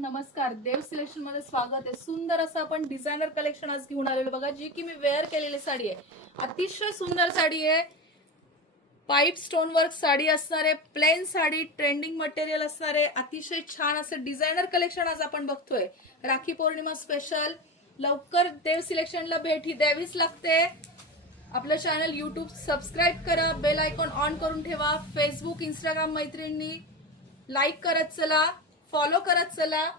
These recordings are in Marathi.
नमस्कार. देव सिलेक्शन मध्ये स्वागत आहे. सुंदर असं आपण डिझायनर कलेक्शन आज घेऊन आलेलो बघा, जी की मी वेअर केलेली साडी आहे. अतिशय सुंदर साडी आहे. पाईप स्टोन वर्क साडी असणार आहे, प्लेन साडी, ट्रेंडिंग मटेरियल असणार आहे. अतिशय छान असं डिझायनर कलेक्शन आज आपण बघतोय. राखी पौर्णिमा स्पेशल. लवकर देव सिलेक्शनला भेट ही द्यावीच लागते. आपलं चॅनल यूट्यूब सबस्क्राईब करा, बेल आयकॉन ऑन करून ठेवा. फेसबुक, इंस्टाग्राम मैत्रिणी लाईक करत चला, फॉलो करत चला.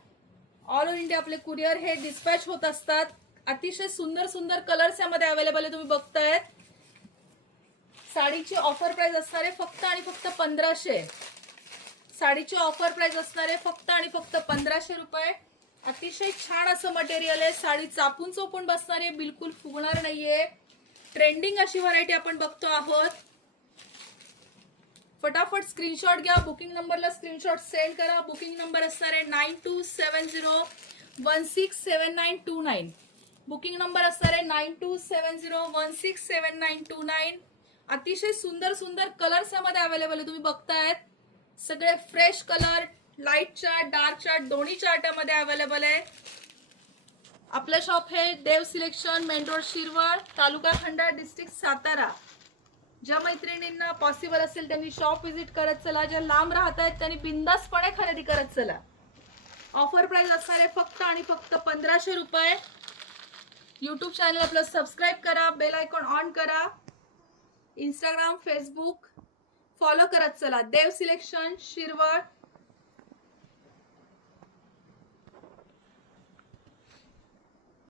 ऑल ओव्हर इंडिया आपले कुरिअर हे डिस्पॅच होत असतात. अतिशय सुंदर सुंदर कलर्स यामध्ये अवेलेबल आहे, तुम्ही बघताय. साडीची ऑफर प्राइस असणार आहे फक्त आणि फक्त 1500. साडीची ऑफर प्राइस असणार आहे फक्त आणि फक्त 1500 रुपये. अतिशय छान असं मटेरियल आहे. साडी चापून चोपून बसणार आहे, बिलकुल फुगणार नाहीये. ट्रेंडिंग अशी व्हरायटी आपण बघतो आहोत. फटाफट स्क्रीनशॉट घ्या. बुकिंग नंबरला स्क्रीनशॉट सेंड करा. बुकिंग नंबर असणार आहे 9270167929. बुकिंग नंबर असणार आहे 9270167929. अतिशय सुंदर सुंदर कलर्स यामध्ये अवेलेबल आहे, तुम्ही बघतायत. सगळे fresh colour, light chart, dark chart दोन्ही चार्टामध्ये अवेलेबल आहे. आपलं शॉप हे देव सिलेक्शन, मेन रोड, शिरवळ, तालुका खंडाळा, डिस्ट्रिक्ट सातारा. ज्या मैत्रिणींना पॉसिबल असेल त्यांनी शॉप व्हिजिट करत चला. ज्या लांब राहत आहेत त्यांनी बिंदासपणे खरेदी करत चला. ऑफर प्राइस असणार आहे फक्त आणि फक्त 1500 रुपये. यूट्यूब चॅनल आपलं सबस्क्राईब करा, बेल आयकॉन ऑन करा. इंस्टाग्राम, फेसबुक फॉलो करत चला. देव सिलेक्शन, शिरवळ.